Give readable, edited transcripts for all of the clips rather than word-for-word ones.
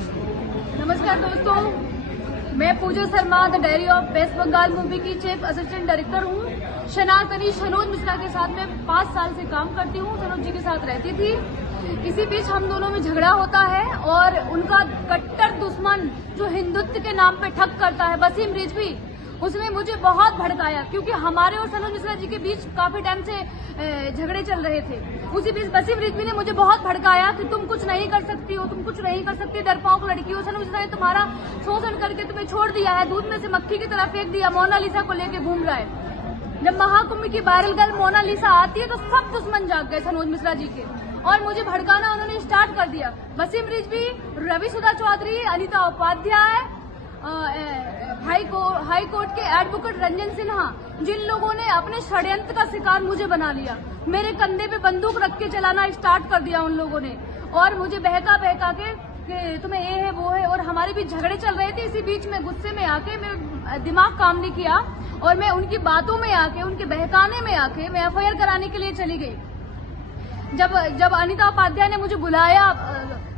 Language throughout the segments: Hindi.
नमस्कार दोस्तों, मैं Puja Sharma the diary of West Bengal movie की चीफ असिस्टेंट डायरेक्टर हूँ। सनातनी सनोज मिश्रा के साथ मैं 5 साल से काम करती हूँ। सनोज जी के साथ रहती थी। इसी बीच हम दोनों में झगड़ा होता है और उनका कट्टर दुश्मन जो हिंदुत्व के नाम पे ठग करता है, वसीम रिजवी, उसने मुझे बहुत भड़काया क्योंकि हमारे और सनोज मिश्रा जी के बीच काफी टाइम से झगड़े चल रहे थे। उसी बीच वसीम रिजवी ने मुझे बहुत भड़काया कि तुम कुछ नहीं कर सकती हो, तुम कुछ नहीं कर सकती, डरपोक लड़की हो। सनोज मिश्रा ने तुम्हारा शोषण करके तुम्हें छोड़ दिया है, दूध में से मक्खी की तरह फेंक दिया, मोनालिसा को लेके घूम रहा है। जब महाकुंभ की वायरल गर्ल मोनालिसा आती है तो सब दुश्मन जाग गए सनोज मिश्रा जी के और मुझे भड़काना उन्होंने स्टार्ट कर दिया। वसीम रिजवी, रवि सुधा चौधरी, अनिता उपाध्याय, हाई कोर्ट के एडवोकेट रंजन सिन्हा, जिन लोगों ने अपने षड्यंत्र का शिकार मुझे बना लिया, मेरे कंधे पे बंदूक रख के चलाना स्टार्ट कर दिया उन लोगों ने और मुझे बहका के कि तुम्हें ये है वो है, और हमारे बीच झगड़े चल रहे थे। इसी बीच में गुस्से में आके मेरा दिमाग काम नहीं किया और मैं उनकी बातों में आके, उनके बहकाने में आके मैं एफआईआर कराने के लिए चली गई। जब अनिता उपाध्याय ने मुझे बुलाया,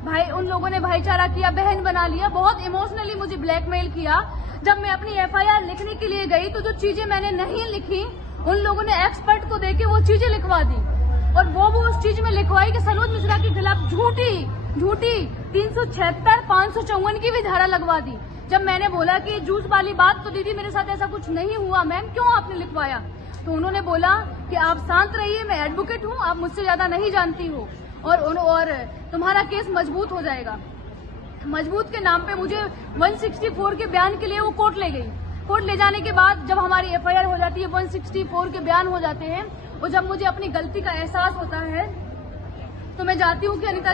भाई उन लोगों ने भाईचारा किया, बहन बना लिया, बहुत इमोशनली मुझे ब्लैकमेल किया। जब मैं अपनी एफआईआर लिखने के लिए गई तो जो चीजें मैंने नहीं लिखी उन लोगों ने एक्सपर्ट को देके वो चीजें लिखवा दी और वो उस चीज में लिखवाई कि सनोज मिश्रा के खिलाफ झूठी 376, 554 की भी धारा लगवा दी। जब मैंने बोला कि जूस वाली बात तो दीदी मेरे साथ ऐसा कुछ नहीं हुआ मैम, क्यों आपने लिखवाया? तो उन्होंने बोला कि आप शांत रहिए, मैं एडवोकेट हूँ, आप मुझसे ज्यादा नहीं जानती हो और तुम्हारा केस मजबूत हो जाएगा। मजबूत के नाम पे मुझे 164 के बयान के लिए वो कोर्ट ले गई। कोर्ट ले जाने के बाद जब हमारी एफआईआर हो जाती है, 164 के बयान हो जाते हैं और जब मुझे अपनी गलती का एहसास होता है तो मैं जाती हूँ कि अनिता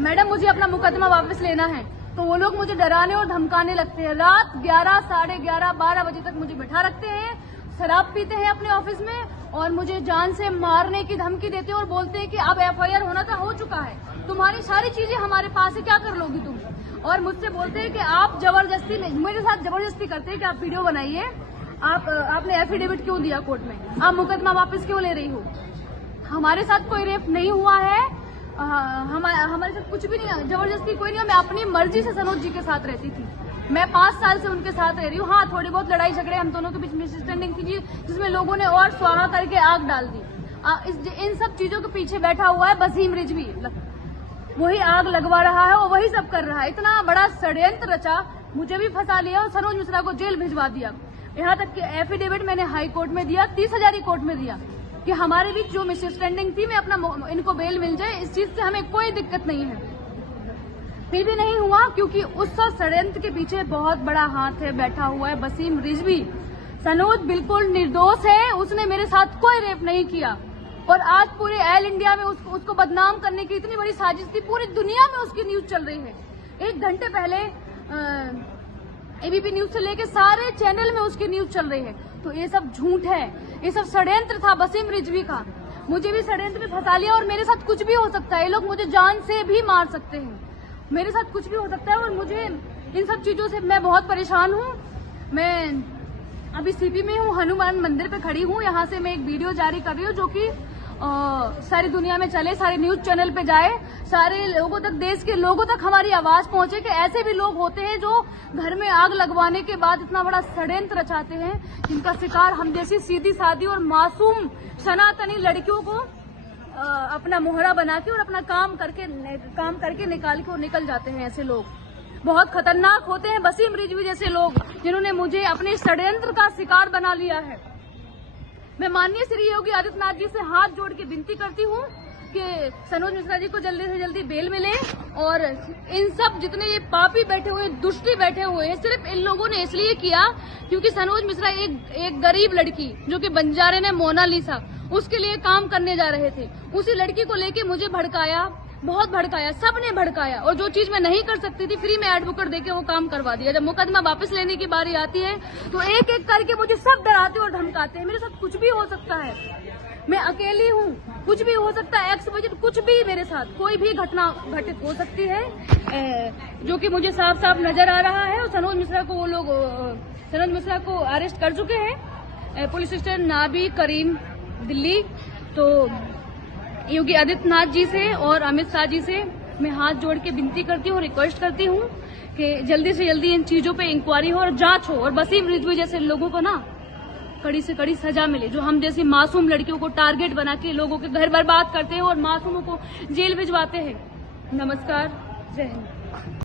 मैडम मुझे अपना मुकदमा वापस लेना है। तो वो लोग मुझे डराने और धमकाने लगते हैं। रात 11, साढ़े 11, 12 बजे तक मुझे बैठा रखते हैं, शराब पीते हैं अपने ऑफिस में और मुझे जान से मारने की धमकी देते हैं और बोलते हैं कि अब एफआईआर होना था, हो चुका है, तुम्हारी सारी चीजें हमारे पास है, क्या कर लोगी तुम? और मुझसे बोलते हैं कि आप जबरदस्ती, मेरे साथ जबरदस्ती करते हैं कि आप वीडियो बनाइए, आपने एफिडेविट क्यों दिया कोर्ट में, आप मुकदमा वापस क्यों ले रही हो? हमारे साथ कोई रेप नहीं हुआ है, हमारे साथ कुछ भी नहीं, जबरदस्ती कोई नहीं। मैं अपनी मर्जी से सनोज जी के साथ रहती थी। मैं 5 साल से उनके साथ रह रही हूँ। हाँ, थोड़ी बहुत लड़ाई झगड़े हम दोनों के बीच मिसअंडरस्टैंडिंग थी जिसमें लोगों ने और स्वाहा करके आग डाल दी। इन सब चीजों के पीछे बैठा हुआ है वसीम रिजवी, वही आग लगवा रहा है और वही सब कर रहा है। इतना बड़ा षड्यंत्र रचा, मुझे भी फंसा लिया और सनोज मिश्रा को जेल भिजवा दिया। यहाँ तक कि एफिडेविट मैंने हाई कोर्ट में दिया, 30,000 कोर्ट में दिया कि हमारे बीच जो मिसअंडरस्टैंडिंग थी, मैं अपना इनको बेल मिल जाए, इस चीज से हमें कोई दिक्कत नहीं है। फिर भी नहीं हुआ क्योंकि उस षड्यंत्र के पीछे बहुत बड़ा हाथ है, बैठा हुआ है वसीम रिजवी। सनोज बिल्कुल निर्दोष है, उसने मेरे साथ कोई रेप नहीं किया और आज पूरे ऑल इंडिया में उसको बदनाम करने की इतनी बड़ी साजिश थी, पूरी दुनिया में उसकी न्यूज चल रही है। 1 घंटे पहले एबीपी न्यूज से लेके सारे चैनल में उसकी न्यूज चल रही है। तो ये सब झूठ है, ये सब षड्यंत्र था वसीम रिजवी का। मुझे भी षड्यंत्र में फंसा लिया और मेरे साथ कुछ भी हो सकता है, ये लोग मुझे जान से भी मार सकते हैं, मेरे साथ कुछ भी हो सकता है और मुझे इन सब चीजों से मैं बहुत परेशान हूँ। मैं अभी सीपी में हूँ, हनुमान मंदिर पे खड़ी हूँ। यहाँ से मैं एक वीडियो जारी कर रही हूँ जो कि सारी दुनिया में चले, सारे न्यूज चैनल पे जाए, सारे लोगों तक, देश के लोगों तक हमारी आवाज पहुंचे कि ऐसे भी लोग होते हैं जो घर में आग लगवाने के बाद इतना बड़ा षड्यंत्र रचाते हैं, जिनका शिकार हम जैसी सीधी सादी और मासूम सनातनी लड़कियों को अपना मोहरा बना के और अपना काम करके निकल जाते हैं। ऐसे लोग बहुत खतरनाक होते हैं, वसीम रिजवी जैसे लोग, जिन्होंने मुझे अपने षड्यंत्र का शिकार बना लिया है। मैं माननीय श्री योगी आदित्यनाथ जी से हाथ जोड़ के विनती करती हूँ कि सनोज मिश्रा जी को जल्दी से जल्दी बेल मिले और इन सब जितने ये पापी बैठे हुए, दुष्टी बैठे हुए हैं, सिर्फ इन लोगों ने इसलिए किया क्योंकि सनोज मिश्रा एक गरीब लड़की जो कि बंजारे ने मोनालिसा, उसके लिए काम करने जा रहे थे, उसी लड़की को लेके मुझे भड़काया, बहुत भड़काया, सबने भड़काया और जो चीज मैं नहीं कर सकती थी फ्री में एडवोकेट देके वो काम करवा दिया। जब मुकदमा वापस लेने की बारी आती है तो एक एक करके मुझे सब डराते और धमकाते हैं। मेरे साथ कुछ भी हो सकता है, मैं अकेली हूँ, कुछ भी हो सकता है, कुछ भी मेरे साथ कोई भी घटना घटित हो सकती है, जो कि मुझे साफ साफ नजर आ रहा है। और सनोज मिश्रा को वो लोग सनोज मिश्रा को अरेस्ट कर चुके हैं पुलिस स्टेशन नाबी करीम दिल्ली। तो योगी आदित्यनाथ जी से और अमित शाह जी से मैं हाथ जोड़ के विनती करती हूँ, रिक्वेस्ट करती हूँ कि जल्दी से जल्दी इन चीजों पे इंक्वायरी हो और जांच हो और वसीम रिजवी जैसे लोगों को ना कड़ी से कड़ी सजा मिले, जो हम जैसी मासूम लड़कियों को टारगेट बना के लोगों के घर बर्बाद करते हैं और मासूमों को जेल भिजवाते हैं। नमस्कार, जय हिंद।